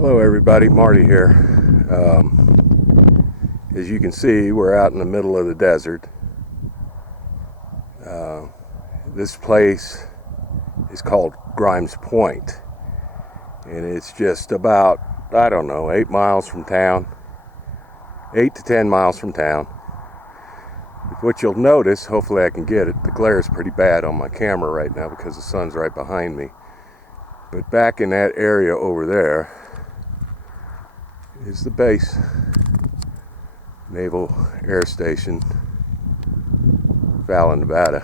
Hello everybody, Marty here. As you can see, we're out in the middle of the desert. This place is called Grimes Point, and it's just about, I don't know, 8 miles from town, 8 to 10 miles from town. What you'll notice, hopefully I can get it, the glare is pretty bad on my camera right now because the sun's right behind me. But back in that area over there is the base, Naval Air Station, Fallon, Nevada.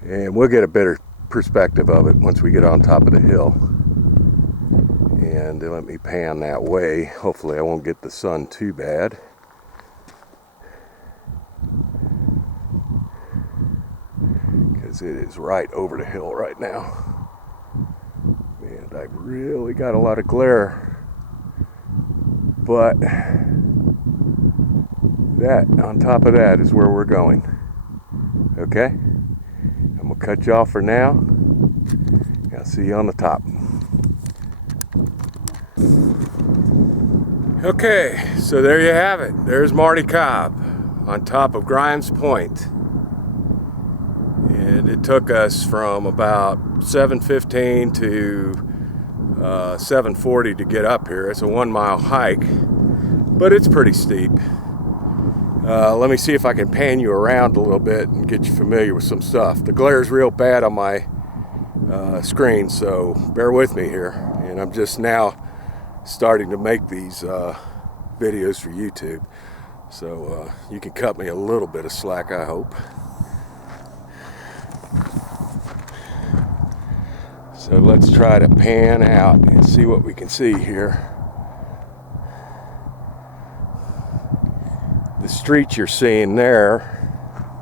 And we'll get a better perspective of it once we get on top of the hill. And let me pan that way. Hopefully I won't get the sun too bad. Because it is right over the hill right now. And I've really got a lot of glare. But that, on top of that, is where we're going. Okay? I'm going to cut you off for now. I'll see you on the top. Okay, so there you have it. There's Marty Cobb on top of Grimes Point. And it took us from about 7:15 to 7:40 to get up here. It's a 1 mile hike, but it's pretty steep. Let me see if I can pan you around a little bit and get you familiar with some stuff. The glare is real bad on my screen, so bear with me here. And I'm just now starting to make these videos for YouTube, so you can cut me a little bit of slack, I hope. So let's try to pan out and see what we can see here. The street you're seeing there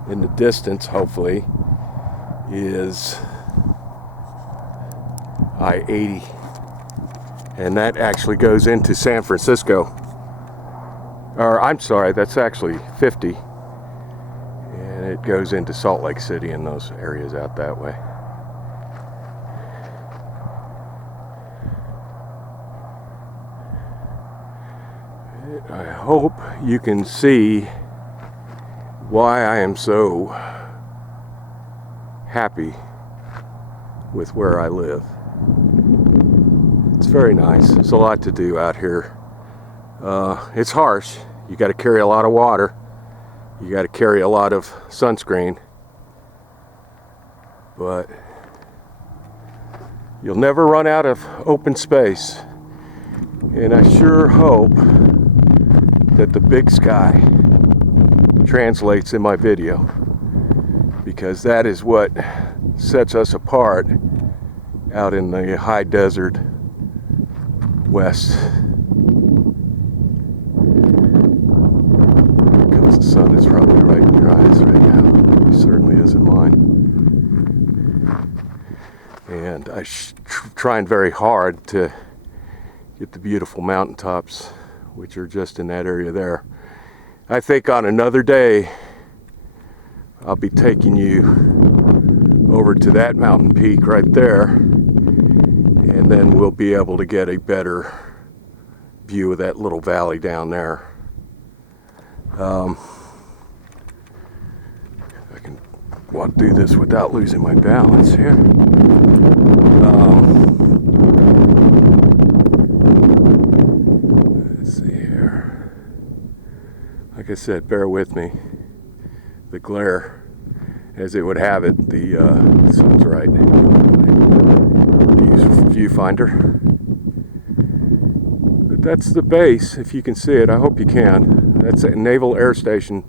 in the distance, hopefully, is I-80. And that actually goes into San Francisco. Or, I'm sorry, that's actually 50. And it goes into Salt Lake City and those areas out that way. I hope you can see why I am so happy with where I live. It's very nice. There's a lot to do out here. It's harsh. You got to carry a lot of water. You got to carry a lot of sunscreen. But you'll never run out of open space. And I sure hope that the big sky translates in my video, because that is what sets us apart out in the high desert west. Because the sun is probably right in your eyes right now. It certainly is in mine. And I'm trying very hard to get the beautiful mountaintops, which are just in that area there. I think on another day, I'll be taking you over to that mountain peak right there, and then we'll be able to get a better view of that little valley down there. I can do this without losing my balance here. Like I said, bear with me. The glare, as it would have it, the sun's right. Use viewfinder. But that's the base, if you can see it. I hope you can. That's at Naval Air Station,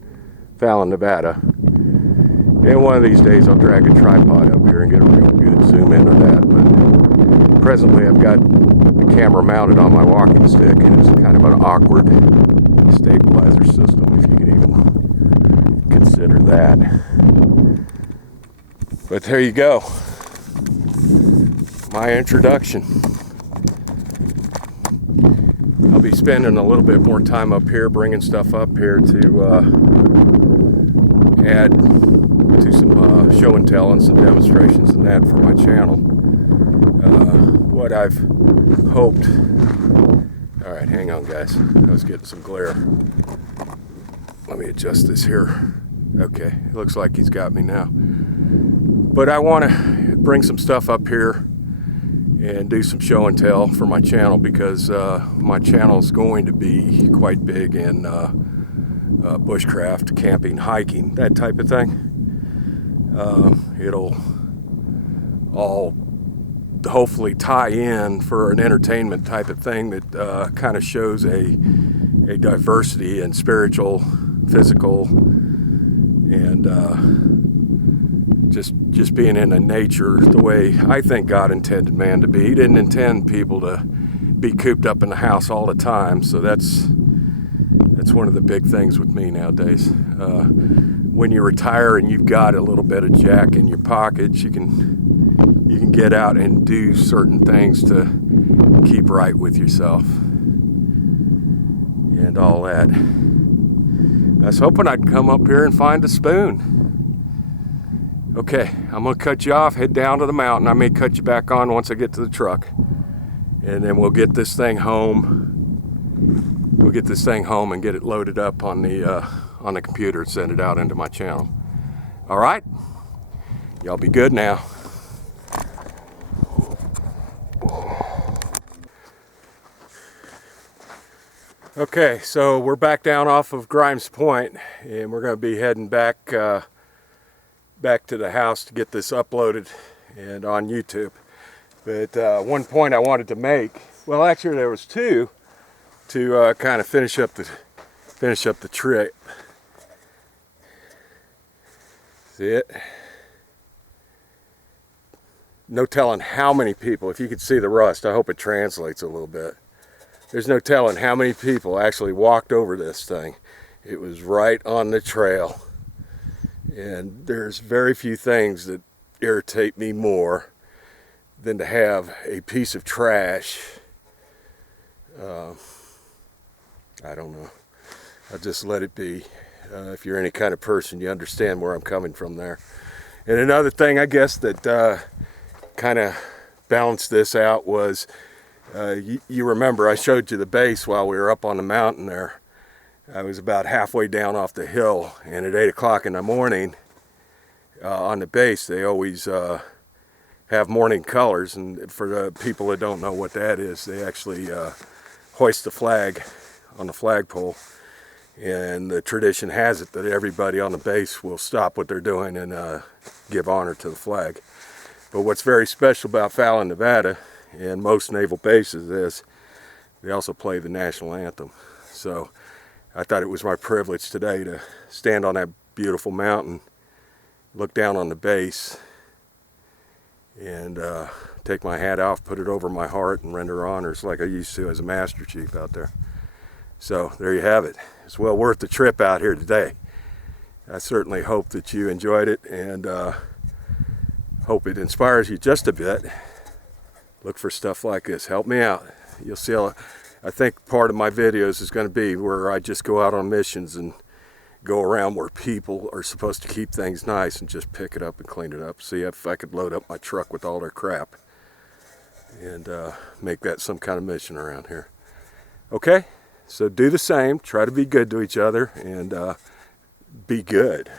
Fallon, Nevada. And one of these days I'll drag a tripod up here and get a real good zoom in on that. But presently I've got the camera mounted on my walking stick, and it's kind of an awkward stabilizer system, if you can even consider that. But there you go, my introduction. I'll be spending a little bit more time up here, bringing stuff up here to add to some show and tell and some demonstrations and that for my channel. what I've hoped. All right, hang on guys, I was getting some glare. Let me adjust this here. Okay, it looks like he's got me now. But I want to bring some stuff up here and do some show and tell for my channel, because my channel is going to be quite big in bushcraft, camping, hiking, that type of thing. It'll all hopefully tie in for an entertainment type of thing that kind of shows a diversity in spiritual, physical, and just being in the nature the way I think God intended man to be. He didn't intend people to be cooped up in the house all the time, so that's one of the big things with me nowadays. When you retire and you've got a little bit of jack in your pockets, you can get out and do certain things to keep right with yourself and all that. I was hoping I'd come up here and find a spoon. Okay, I'm gonna cut you off, head down to the mountain. I may cut you back on once I get to the truck, and then we'll get this thing home. We'll get this thing home and get it loaded up on the computer and send it out into my channel. All right, y'all be good now. Okay, so we're back down off of Grimes Point, and we're going to be heading back to the house to get this uploaded and on YouTube. But one point I wanted to make, well, actually there was two, to kind of finish up the trip. See it? No telling how many people, if you could see the rust, I hope it translates a little bit. There's no telling how many people actually walked over this thing. It was right on the trail. And there's very few things that irritate me more than to have a piece of trash. I don't know. I'll just let it be. If you're any kind of person, you understand where I'm coming from there. And another thing, I guess, that kind of balanced this out was, you remember I showed you the base while we were up on the mountain there. I was about halfway down off the hill, and at 8 o'clock in the morning on the base they always have morning colors, and for the people that don't know what that is, they actually hoist the flag on the flagpole, and the tradition has it that everybody on the base will stop what they're doing and give honor to the flag. But what's very special about Fallon, Nevada, and most naval bases is they also play the national anthem. So I thought it was my privilege today to stand on that beautiful mountain, look down on the base, and take my hat off, put it over my heart, and render honors like I used to as a Master Chief out there. So there you have it. It's well worth the trip out here today. I certainly hope that you enjoyed it, and hope it inspires you just a bit. Look for stuff like this. Help me out. You'll see I think part of my videos is going to be where I just go out on missions and go around where people are supposed to keep things nice and just pick it up and clean it up. See if I could load up my truck with all their crap and make that some kind of mission around here. Okay, so do the same. Try to be good to each other, and be good.